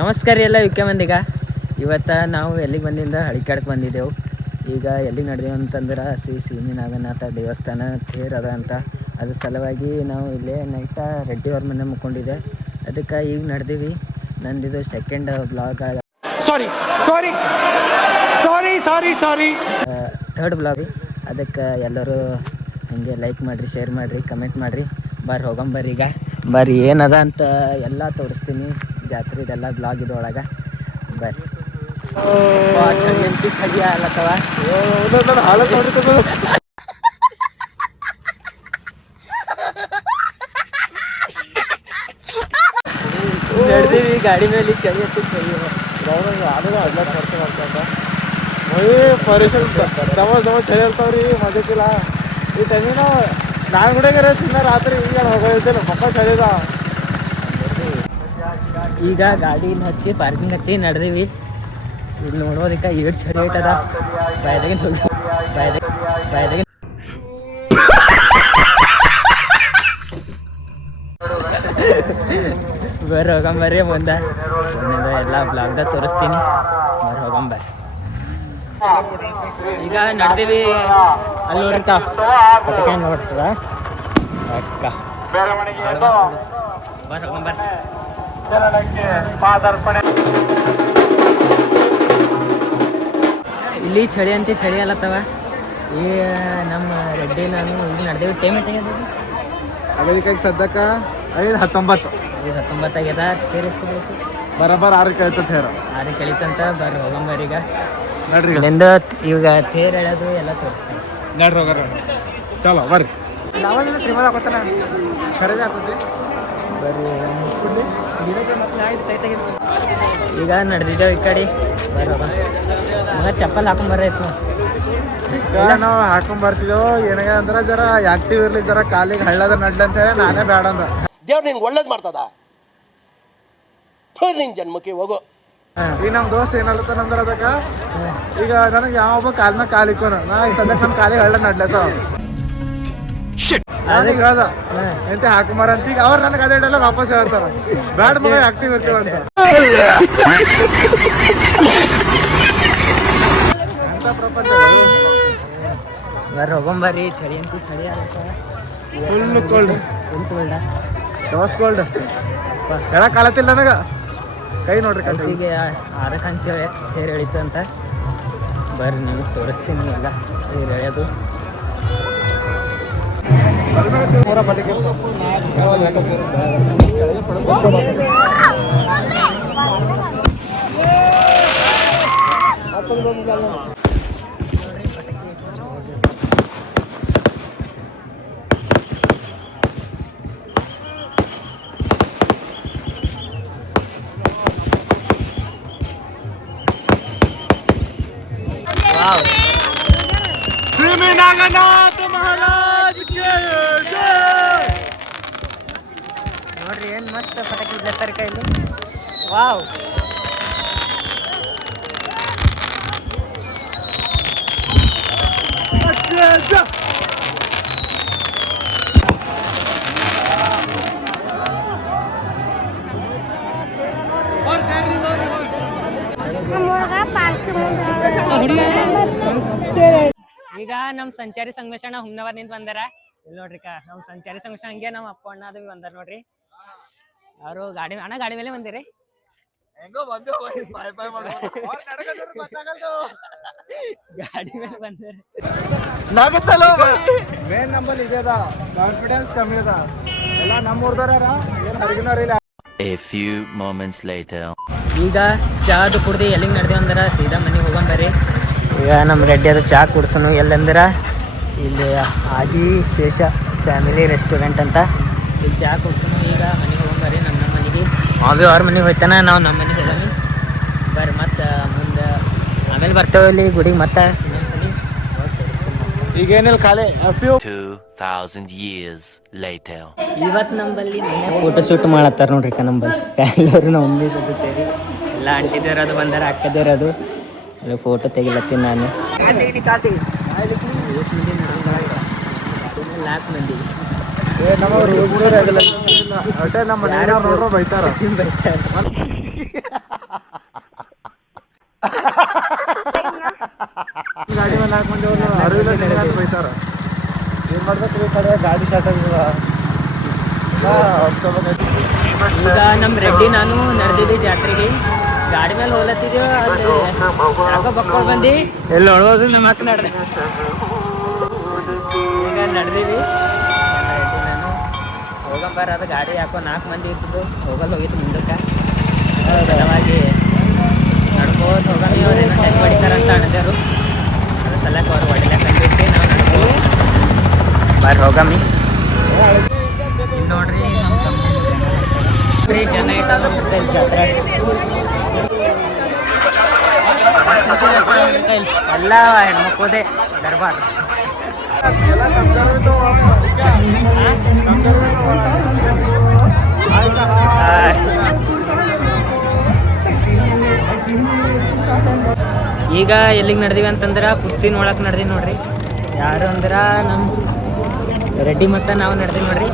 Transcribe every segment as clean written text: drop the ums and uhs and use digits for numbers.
ನಮಸ್ಕಾರ ಎಲ್ಲ ಯುಕೆ ಮಂದಿಗ. ಇವತ್ತು ನಾವು ಎಲ್ಲಿಗೆ ಬಂದಿಂದ ಹಳಿಕಾಡಕ್ಕೆ ಬಂದಿದ್ದೆವು. ಈಗ ಎಲ್ಲಿಗೆ ನಡೆದೇವು ಅಂತಂದ್ರೆ ಶ್ರೀ ಶ್ರೀನಿನಾಗನಾಥ ದೇವಸ್ಥಾನ ತೇರು ಅದ ಅಂತ. ಅದ್ರ ಸಲುವಾಗಿ ನಾವು ಇಲ್ಲೇ ನೈಟ ರೆಡ್ಡಿಯವ್ರ ಮನೆ ಮುಕ್ಕೊಂಡಿದ್ದೆ. ಅದಕ್ಕೆ ಈಗ ನಡೆದೀವಿ. ನಂದಿದು ಸೆಕೆಂಡ್ ಬ್ಲಾಗ್, ಥರ್ಡ್ ಬ್ಲಾಗ್. ಅದಕ್ಕೆ ಎಲ್ಲರೂ ಹಾಗೆ ಲೈಕ್ ಮಾಡಿರಿ, ಶೇರ್ ಮಾಡಿರಿ, ಕಮೆಂಟ್ ಮಾಡಿರಿ. ಬರ್ರಿ ಹೋಗಂಬರ್ರಿ. ಈಗ ಬರ್ರಿ ಏನದ ಅಂತ ಎಲ್ಲ ತೋರಿಸ್ತೀನಿ. ಜಾತ್ರೆದೆಲ್ಲ ಬ್ಲಾಗ್ ಇದ್ರೊಳಗೆ ಬರ್ರಿ. ಚಳಿ ಅಂತೂ ಚಳಿ ಆಗ್ಲತ್ತವ. ನಡೆದೀವಿ ಗಾಡಿ ಮೇಲೆ. ಚಳಿ ಅಂತೂ ಚಳಿ ಚಳಿ ಇರ್ತಾವ್ರಿ, ಮಜಕ್ಕಿಲ್ಲ ಈ ಟೈಮಿನ. ನಾನು ಕೂಡ ರಾತ್ರಿ ಈಗ ಹೋಗೋದಿಲ್ಲ, ಮಕ್ಕ ಚಳಿದ. ಈಗ ಗಾಡಿನ ಹಚ್ಚಿ ಪಾರ್ಕಿಂಗ್ ಹಚ್ಚಿ ನಡೆದೀವಿ. ಇಲ್ಲಿ ನೋಡೋದಕ್ಕೆ ಈಗ ಚಳಿ ಐತದ. ಬಾಯ್ದಾಗಿಂದ ಹೋಗಿ ಬಾಯ್ದಾಗಿಂದ ಬರ್ರಿ ಹೋಗಂಬರ್ರಿ. ಮುಂದೆ ಎಲ್ಲ ಬ್ಲಾಗ್ದಾಗ ತೋರಿಸ್ತೀನಿ. ಬರ್ರಿ ಹೋಗಂಬರ್ರಿ. ಈಗ ನಡೆದೀವಿ. ಅಲ್ಲಿ ನೋಡ್ರಿಕ ಪಟಕೆ ನೋಡ್ತದ ಅಕ್ಕ. ಬರ್ರಿ ಹೋಗಂಬರ್ರಿ. ಇಲ್ಲಿ ಚಳಿ ಅಂತ ಚಳಿ ಅಲ್ಲತ್ತವ. ಈ ನಮ್ಮ ರೆಡ್ಡಿ ನಾನು ಇಲ್ಲಿ ನಡೆದೇವಿ. ಟೈಮ್ ಎಷ್ಟಾಗ್ಯದ? ಅದಕ್ಕೆ ಸದ್ಯಕ್ಕೆ 5:19 ಆಗ್ಯದ. ತೇರು ಎಷ್ಟು ಬೇಕು? ಬರೋಬ್ಬರ 6ಕ್ಕೆ ಕಳಿತ ತೇರು. 6ಕ್ಕೆ ಕಳಿತಂತ. ಬರ್ರಿ ಹೋಗಂಬರ್ರಿ. ಈಗ ನಡ್ರಿ ಇಲ್ಲಿಂದ ಈಗ ತೇರು ಎಳೆಯೋದು ಎಲ್ಲ ತೋರಿಸ್ತೀನಿ. ನಡ್ರಿ ಹೋಗ್ರಿ. ಚಲೋ ಬರ್ರಿ. ನಾವೆಲ್ಲ ತ್ರಿಮದ ಹಾಕೋತಾನ ಖರೀದಿ ಹಾಕೋತಿ. ಬರ್ರಿ ಈಗ ನಡೆದಿದ್ದೇವೆ ಈ ಕಡೆ. ಬರೋಣ ಮಗ ಚಪ್ಪಲ್ ಹಾಕೊಂಬರ್ರಿ. ನಾವು ಹಾಕೊಂಬರ್ತಿದ್ದೆವು. ಏನಾಗ ಅಂದ್ರೆ ಜರ ಆಕ್ಟಿವ್ ಇರ್ಲಿ, ಜರ ಕಾಲಿಗೆ ಹಳ್ಳದ ನಡ್ಲಿ ಅಂತ ಹೇಳಿ ನಾನೇ ಬೇಡ ಅಂದ. ದೇವ್ರು ನಿನ್ಗೆ ಒಳ್ಳೇದು ಮಾಡ್ತದ. ನಿನ್ ಜನ್ಮಕ್ಕೆ ಹೋಗು. ಈಗ ನಮ್ಮ ದೋಸ್ತ್ ಏನಲ್ಲತ್ತಂದ್ರೆ ಅದಕ್ಕೆ ಈಗ ನನಗೆ ಯಾವೊಬ್ಬ ಕಾಲ್ ಮ್ಯಾಗ ಕಾಲು ಇಕ್ಕೋನು. ನಾ ಈ ಸದ್ಯಕ್ಕೆ ನಮ್ಮ ಕಾಲಿಗೆ ಹಳ್ಳ ನಡ್ಲತ್ತ ಅದಕ್ಕೆ ಹೇಳ್ದ ಎಂತ ಹಾಕೊಂಬಾರ ಅಂತ. ಈಗ ಅವ್ರು ನನಗೆ ಅದೇಡೆಲ್ಲ ವಾಪಸ್ ಹೇಳ್ತಾರ, ಬ್ಯಾಡ್ ಮಗ ಆಕ್ಟಿವ್ ಇರ್ತೀವ ಅಂತ. ಪ್ರಪಂಚ ಬರ್ರಿ ಹೋಗಂಬರ್ರಿ. ಚಳಿ ಅಂತೂ ಚಳಿ ಆಗುತ್ತೆ. ಫುಲ್ ಕೋಲ್ಡ್, ಫುಲ್ ಕೋಲ್ಡ, ದೋಸ್ ಕೋಲ್ಡ್. ಹೇಳಕ್ ಕಾಲತ್ತಿಲ್ಲ ನನಗೆ. ಕೈ ನೋಡ್ರಿ ಕಟ್ಟಿಗೆ 6ಕ್ಕೆ ಅಂತೇಳಿ ತೇರು ಎಳಿತು ಅಂತ. ಬರ್ರಿ ನೀವು ತೋರಿಸ್ತೀನಿ ಎಲ್ಲ ತೇರು ಎಳೆಯೋದು. ನೋಡ್ರಿ ಏನು ಮಸ್ತ್ ಪಟಾಕಿ ಇಡ್ಲತ್ತಾರ ಕೈಲಿ. ವಾವ್. ಈಗ ನಮ್ಮ ಸಂಚಾರಿ ಸಂಗಮೇಶಣ್ಣ ಹುಮ್ನವರ್ ನಿಂತ ಬಂದಾರ. ಇಲ್ಲಿ ನೋಡ್ರಿ ನಮ್ಮ ಸಂಚಾರಿ ಸಂಗಮೇಶ ಹಂಗೆ ನಮ್ಮ ಅಪ್ಪ ಅಣ್ಣ ಅದು ಬಂದಾರ ನೋಡ್ರಿ. ಅವರು ಗಾಡಿ ಅಣ್ಣ ಗಾಡಿ ಮೇಲೆ ಬಂದಿರಿ. ಗಾಡಿ ಮೇಲೆ ಬಂದಿರಿ. ಮೇನ್ ನಂಬರ್ ಇದೆ ಅದ, ಕಾನ್ಫಿಡೆನ್ಸ್ ಕಮ್ಮಿ ಅದ. ಎಲ್ಲ ನಮ್ಮೂರ್ದಾರ ಏನು ಹೊರಗಿನವ್ರಿಲ್ಲ. A few moments later. ಈಗ ಚಾದು ಕುಡ್ದು ಎಲ್ಲಿಗೆ ನಡೆದೇವು ಅಂದ್ರೆ ಸೀದಾ ಮನೆಗೆ ಹೋಗಂಬರ್ರಿ. ಈಗ ನಮ್ಮ ರೆಡ್ಡಿ ಅದು ಚಹಾ ಕುಡ್ಸೋನು ಎಲ್ಲಂದ್ರೆ ಇಲ್ಲಿ ಆದಿಶೇಷ ಫ್ಯಾಮಿಲಿ ರೆಸ್ಟೋರೆಂಟ್ ಅಂತ. ಇಲ್ಲಿ ಚಹಾ ಕುಡ್ಸೋನು. ಈಗ ಮನೆಗೆ ಹೋಗಂಬರ್ರಿ. ನಮ್ಮ ಮನೆಗೆ ಅವಿ ಅವ್ರ ಮನೆಗೆ ಹೋಯ್ತಾನ, ನಾವು ನಮ್ಮ ಮನೆಗೆ ಹೋಗಮಿ. ಬರ್ರಿ ಮತ್ತೆ ಮುಂದೆ ಆಮೇಲೆ ಬರ್ತೇವೆ ಇಲ್ಲಿ ಗುಡಿಗೆ. ಮತ್ತೆ ಇನ್ನೊಂದ್ಸಲಿ ಈಗೇನಿಲ್ಲ ಖಾಲಿ 2000 years later. ಇವತ್ತು ನಂಬಲ್ಲಿ ಫೋಟೋ ಶೂಟ್ ಮಾಡತ್ತಾರ ನೋಡ್ರಿ. ನಂಬಲ್ಲಿ ಎಲ್ಲರೂ ನಮ್ಮ ಮಮ್ಮಿ ಜೊತೆ ಸೇರಿ ಎಲ್ಲ ಅಂಟಿದೇವ್ರು ಅದು ಬಂದಾರ, ಅಕ್ಕದೇವ್ರು ಅದು. ಅಲ್ಲಿ ಫೋಟೋ ತೆಗಿಲತ್ತೀನಿ ನಾನು. 4 ಮಂದಿ. ನಮ್ಮ ಬೈತಾರ. ಗಾಡಿ ಮೇಲೆ ಹಾಕೊಂಡು ಅರಿವಿಲ್ಲ ಬೈತಾರ ಏನು ಮಾಡ್ಬೇಕು ಈ ಕಡೆ ಗಾಡಿ ಸ್ಟಾರ್ಟ್ ಆಗಿಲ್ಲ ಈಗ ನಮ್ಮ ರೆಡ್ಡಿ ನಾನು ನಡೆದಿದ್ವಿ ಜಾತ್ರೆಗೆ ಗಾಡಿ ಮೇಲೆ ಹೋಲತ್ತಿದ್ದೀವಿ ಅಲ್ಲಿ ಯಾಕೋ ಬಕ್ಕೊಂಡು ಬಂದು ಎಲ್ಲಿ ನೋಡ್ಬೋದು ನಮ್ಮ ಅಕ್ಕ ನಡೆದ ಈಗ ನಡೆದೀವಿ ರೆಡ್ಡಿ ನಾನು ಹೋಗಂಬಾರ ಅದು ಗಾಡಿ ಯಾಕೋ 4 ಮಂದಿ ಇರ್ತಿದ್ದು ಹೋಗಿತ್ತು ಮುಂದಕ್ಕೆ ಬಲವಾಗಿ ನಡ್ಕೋತ ಹೋಗಮಿ ಅವ್ರೇನೋ ಟೈಮ್ ಹೊಡಿತಾರಂತ ಅಣದರು ಅದ್ರ ಸಲಕ್ಕೆ ಅವ್ರು ಹೊಡಿಲಕ್ಕೆ ಕಂಡಿಟ್ಟು ನಾವು ನಡ್ಬೋದು ಬಾರಿ ಹೋಗಮಿ ನೋಡ್ರಿ ನಮ್ಮ ತಮ್ಮ ಜನ ಇಟ್ಟ ಜಾತ್ರೆ ಎಲ್ಲ ಹೆಣ್ಮಕ್ಳದೇ ದರ್ಬಾರ್ ಈಗ ಎಲ್ಲಿಗೆ ನಡೆದೀವಿ ಅಂತಂದ್ರೆ ಕುಸ್ತಿ ನೋಡಕ್ಕೆ ನಡೆದೀವಿ ನೋಡ್ರಿ ಯಾರು ಅಂದ್ರೆ ನಮ್ಮ ರೆಡ್ಡಿ ಮತ್ತು ನಾವು ನಡೆದೀವಿ ನೋಡ್ರಿ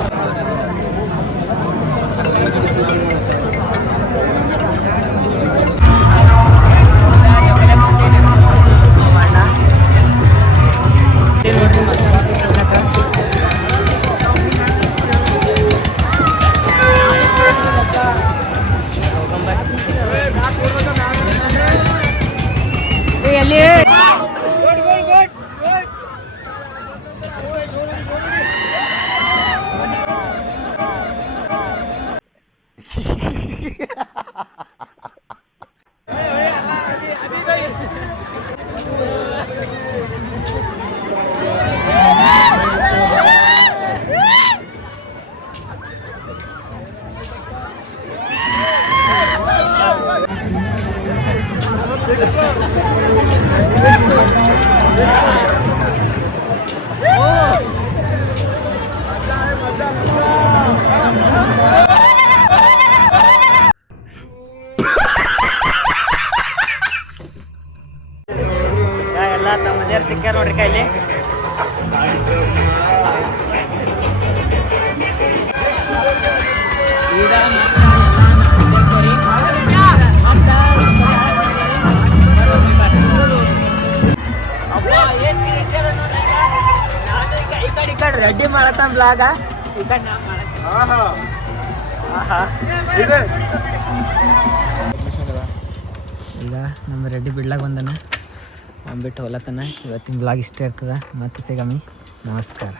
ಎಲ್ಲ ತಮ್ಮದೇರು ಸಿಕ್ಕ್ಯಾರ ನೋಡ್ರಿ ಕೈಲಿ ಈಗ ಈ ಕಡೆ ರೆಡ್ಡಿ ಮಾಡತ್ತ ಬ್ಲಾಗ ಈ ಕಡೆ ನಾ ಈಗ ನಮ್ಮ ರೆಡ್ಡಿ ಬಿಡ್ಲಾಗ ಬಂದನ ಬಿಟ್ಟು ಹೊಲತನ ಇವತ್ತಿನ ಬ್ಲಾಗ್ ಇಷ್ಟೇ ಇರ್ತದ ಮತ್ತೆ ಸಿಗಮ್ಮಿ ನಮಸ್ಕಾರ.